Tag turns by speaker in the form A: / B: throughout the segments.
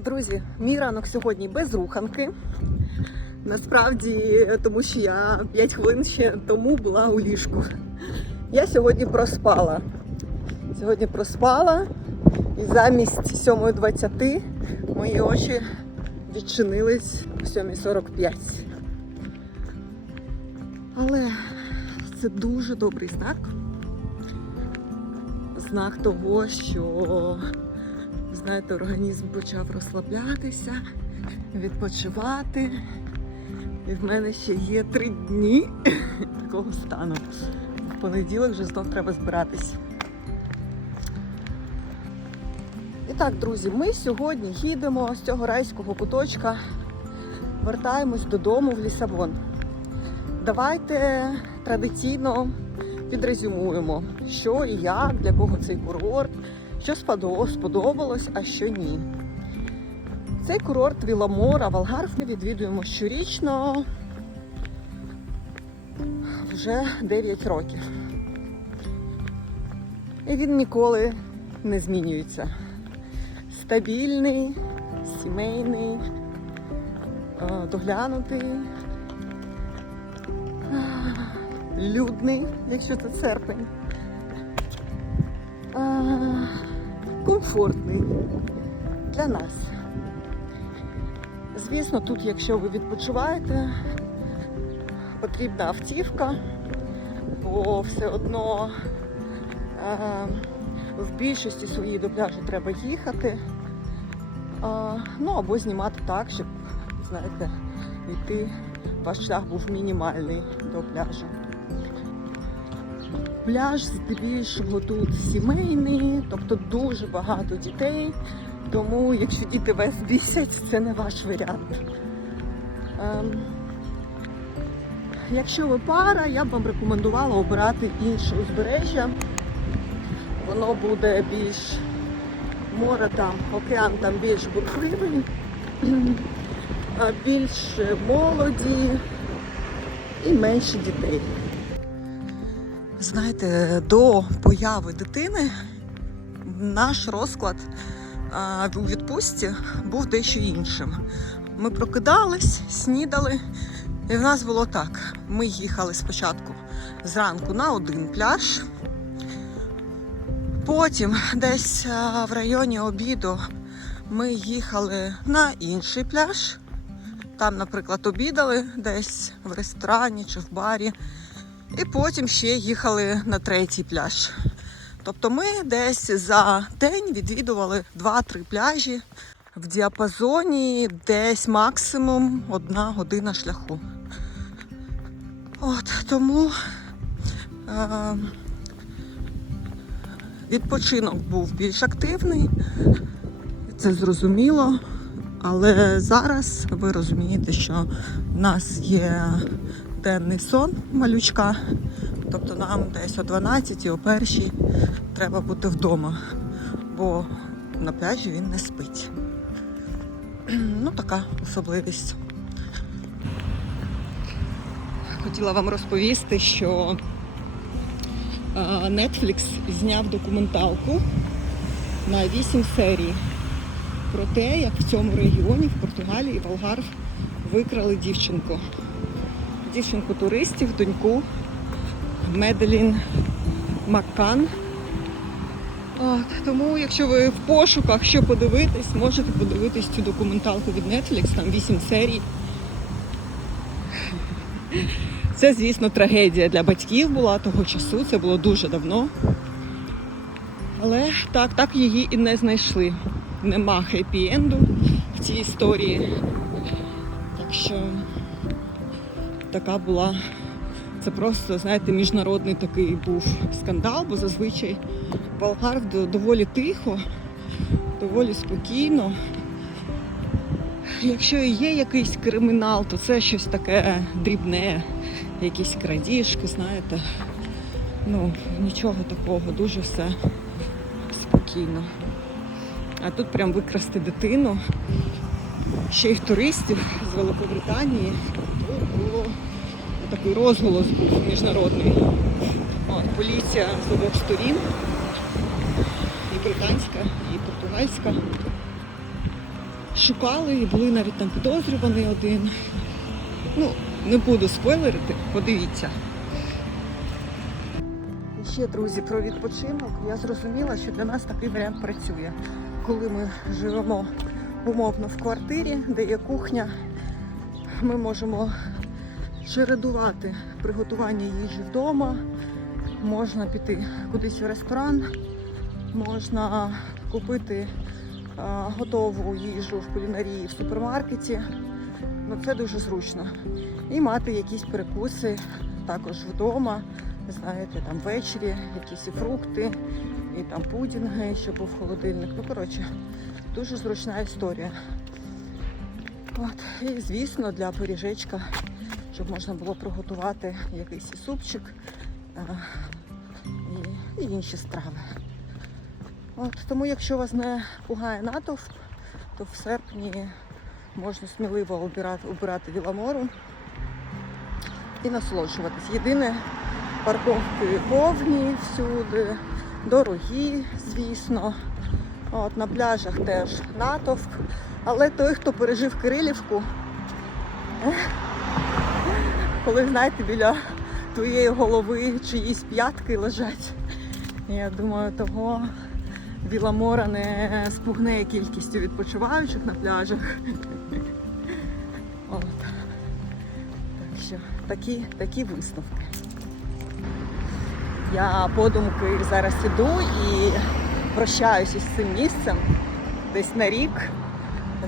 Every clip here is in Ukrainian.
A: Друзі, мій ранок сьогодні без руханки. Насправді, тому що я 5 хвилин ще тому була у ліжку. Я сьогодні проспала. Сьогодні проспала і замість 7.20 мої очі відчинились о 7.45. Але це дуже добрий знак. Знак того, що знаєте, організм почав розслаблятися, відпочивати. І в мене ще є три дні такого стану. В понеділок вже знов треба збиратись. І так, друзі, ми сьогодні їдемо з цього райського куточка, вертаємось додому в Лісабон. Давайте традиційно підрезюмуємо, що і як, для кого цей курорт, що сподобалось, а що ні. Цей курорт Віламора в Алгарв ми відвідуємо щорічно вже 9 років. І він ніколи не змінюється. Стабільний, сімейний, е, доглянутий, людний, якщо це серпень. Комфортний для нас. Звісно, тут, якщо ви відпочиваєте, потрібна автівка, бо все одно е, в більшості своїй до пляжу треба їхати. Ну або знімати так, щоб, знаєте, йти, ваш шлях був мінімальний до пляжу. Пляж здебільшого тут сімейний, тобто дуже багато дітей. Тому, якщо діти вас бісять, це не ваш варіант. Ем, якщо ви пара, я б вам рекомендувала обирати інше узбережжя. Воно буде більш море там, океан там більш бурхливий, більш молоді і менше дітей. Знаєте, до появи дитини наш розклад у відпустці був дещо іншим. Ми прокидались, снідали, і в нас було так. Ми їхали спочатку зранку на один пляж. Потім десь в районі обіду ми їхали на інший пляж. Там, наприклад, обідали десь в ресторані чи в барі. І потім ще їхали на третій пляж. Тобто ми десь за день відвідували 2-3 пляжі в діапазоні десь максимум одна година шляху. От тому е, відпочинок був більш активний, це зрозуміло. Але зараз ви розумієте, що в нас є денний сон малючка, тобто нам десь о 12 о 1 треба бути вдома, бо на пляжі він не спить. Ну, така особливість. Хотіла вам розповісти, що Netflix зняв документалку на 8 серій про те, як в цьому регіоні, в Португалії, в Алгарв викрали дівчинку. Дівчинку туристів, доньку Меделін Маккан. От, тому, якщо ви в пошуках, що подивитись, можете подивитись цю документалку від Netflix, там 8 серій. Це, звісно, трагедія для батьків була того часу, це було дуже давно. Але так, так її і не знайшли. Нема хеппі-енду в цій історії. Так що така була. Це просто, знаєте, міжнародний такий був скандал, бо зазвичай Болгар доволі тихо, доволі спокійно. Якщо і є якийсь кримінал, то це щось таке дрібне, якісь крадіжки, знаєте. Ну, нічого такого, дуже все спокійно. А тут прям викрасти дитину, ще й туристів з Великобританії. Тут було такий розголос був міжнародний. От, поліція з обох сторін. І британська, і португальська. шукали і були навіть там підозрюваний один. Ну, не буду спойлерити, подивіться. І ще, друзі, про відпочинок. Я зрозуміла, що для нас такий варіант працює. Коли ми живемо умовно в квартирі, де є кухня, ми можемо чередувати приготування їжі вдома, можна піти кудись в ресторан, можна купити готову їжу в кулінарії в супермаркеті. Ну, це дуже зручно. І мати якісь перекуси також вдома. Знаєте, там ввечері якісь і фрукти, і там пудінги, що був холодильник. Ну, коротше, дуже зручна історія. От. І звісно, для пиріжечка, щоб можна було приготувати якийсь і супчик а, і, і інші страви. От, тому, якщо вас не пугає натовп, то в серпні можна сміливо обирати, обирати Віламору і насолоджуватись. Єдине, парковки повні всюди, дорогі, звісно. От, на пляжах теж натовп. Але той, хто пережив Кирилівку, коли, знаєте, біля твоєї голови чиїсь п'ятки лежать, я думаю, того Віламора не спугне кількістю відпочиваючих на пляжах. От. Так що такі, такі висновки. Я подумки зараз іду і прощаюся з цим місцем десь на рік.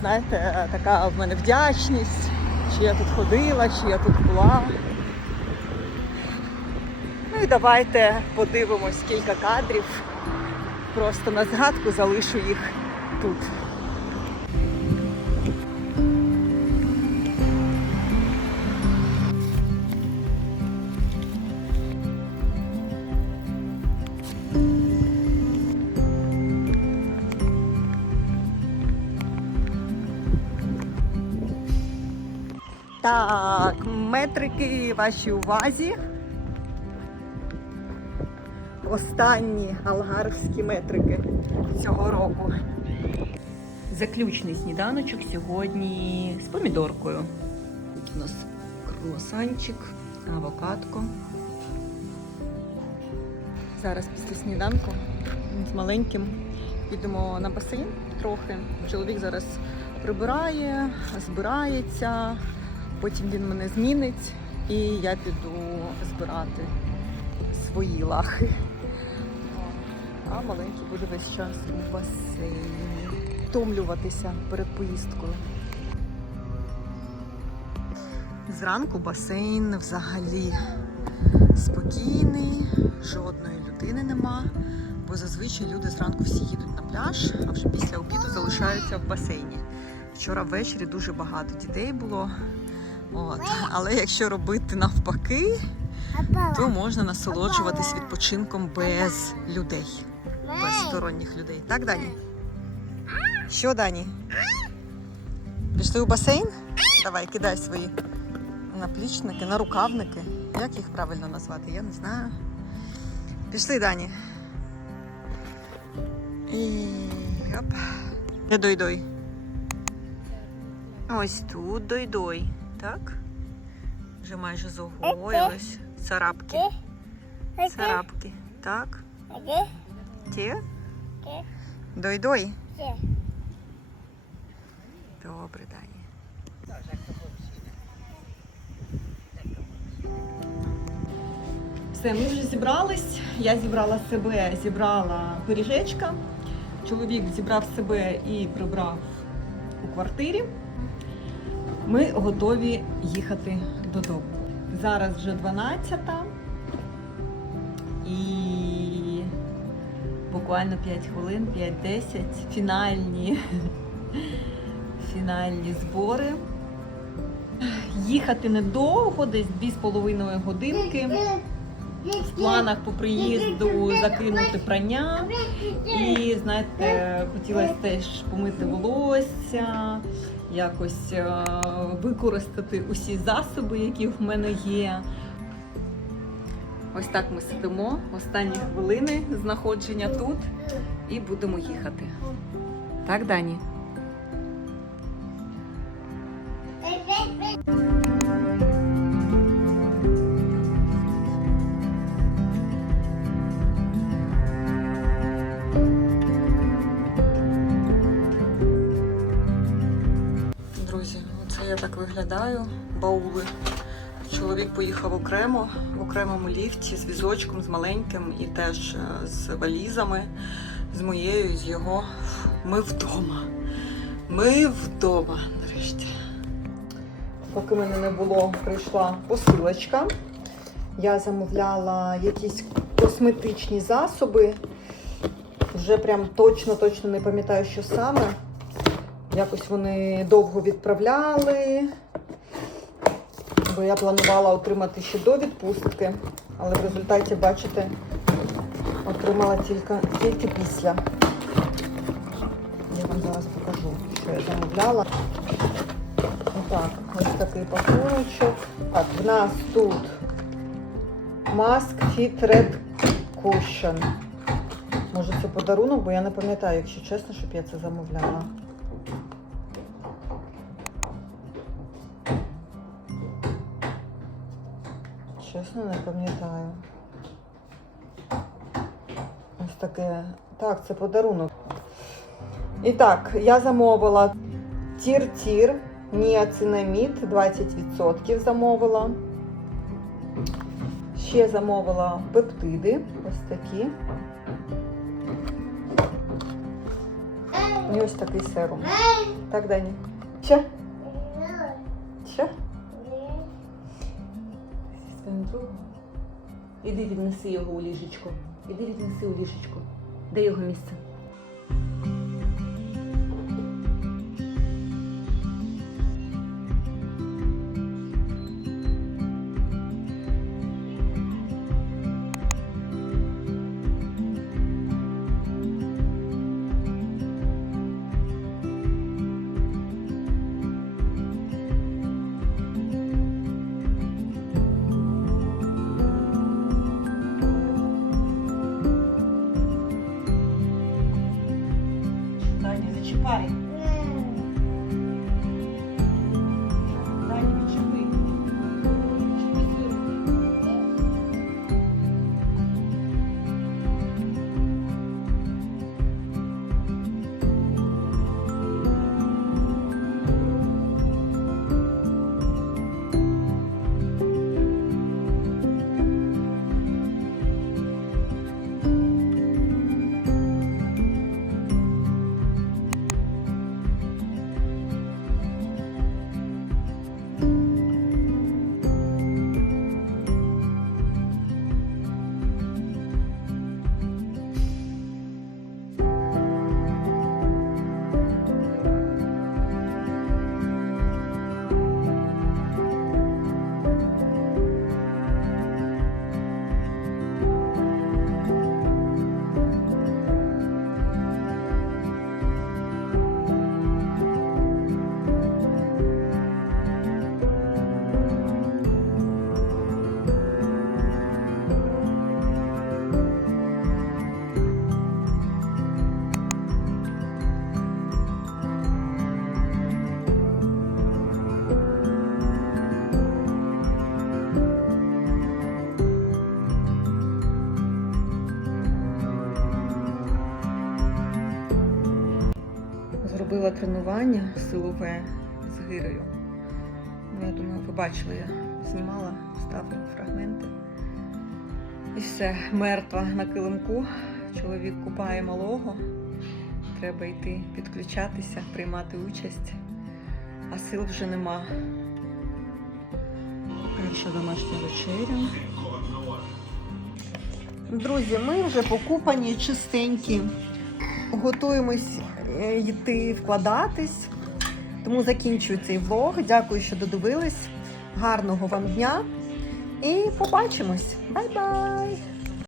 A: Знаєте, така в мене вдячність, що я тут ходила, що я тут була. Ну і давайте подивимось кілька кадрів. Просто на згадку залишу їх тут. Так, метрики вашій увазі. Останні алгарвські метрики цього року. Заключний сніданочок сьогодні з помідоркою. Тут у нас круасанчик, авокадко. Зараз після сніданку з маленьким підемо на басейн трохи. Чоловік зараз прибирає, збирається, потім він мене змінить і я піду збирати свої лахи. А маленький буде весь час у басейні. Втомлюватися перед поїздкою. Зранку басейн взагалі спокійний, жодної людини нема, бо зазвичай люди зранку всі їдуть на пляж, а вже після обіду залишаються в басейні. Вчора ввечері дуже багато дітей було. От. Але якщо робити навпаки, то можна насолоджуватись відпочинком без людей, без сторонніх людей. Так, Дані? Що, Дані? Пішли у басейн? Давай, кидай свої наплічники, нарукавники. Як їх правильно назвати? Я не знаю. Пішли, Дані. І оп. Де дой-дой? Ось тут дой-дой. Так? Вже майже загоїлись. Царапки. Царапки. Так. Ті? Дой-дой. Добре, Дані. Все, ми вже зібрались. Я зібрала себе, зібрала пиріжечка. Чоловік зібрав себе і прибрав у квартирі. Ми готові їхати додому. Зараз вже 12 і буквально 5 хвилин, 5-10, фінальні, фінальні збори. Їхати недовго, десь 2,5 годинки. В планах по приїзду закинути прання. І, знаєте, хотілося теж помити волосся, якось е, використати усі засоби, які в мене є. Ось так ми сидимо, останні хвилини знаходження тут і будемо їхати. Так, Дані? Так виглядаю. Баули. Чоловік поїхав окремо, в окремому ліфті з візочком, з маленьким і теж е, з валізами, з моєю, з його. Ми вдома. Ми вдома, нарешті. Поки мене не було, прийшла посилочка. Я замовляла якісь косметичні засоби. Вже прям точно-точно не пам'ятаю, що саме. Якось вони довго відправляли, бо я планувала отримати ще до відпустки, але в результаті, бачите, отримала тільки, тільки після. Я вам зараз покажу, що я замовляла. Отак, ось такий пакуночок. Так, в нас тут Mask Fit Red Cushion. Може це подарунок, бо я не пам'ятаю, якщо чесно, щоб я це замовляла. Чесно, не пам'ятаю. Ось таке. Так, це подарунок. І так, я замовила тір-тір, ніацинамід, 20% замовила. Ще замовила пептиди, ось такі. І ось такий серум. Так, Дані. Що? Що? Зі. Іди віднеси його у ліжечко. Іди віднеси у ліжечко. Де його місце? Тренування силове з гирою. Ну, я думаю, ви бачили, я знімала, ставлю фрагменти. І все, мертва на килимку. Чоловік купає малого. Треба йти підключатися, приймати участь, а сил вже нема. Перша домашня вечеря. Друзі, ми вже покупані, чистенькі. Готуємось е, йти вкладатись. Тому закінчую цей влог. Дякую, що додивились. Гарного вам дня і побачимось. Бай-бай!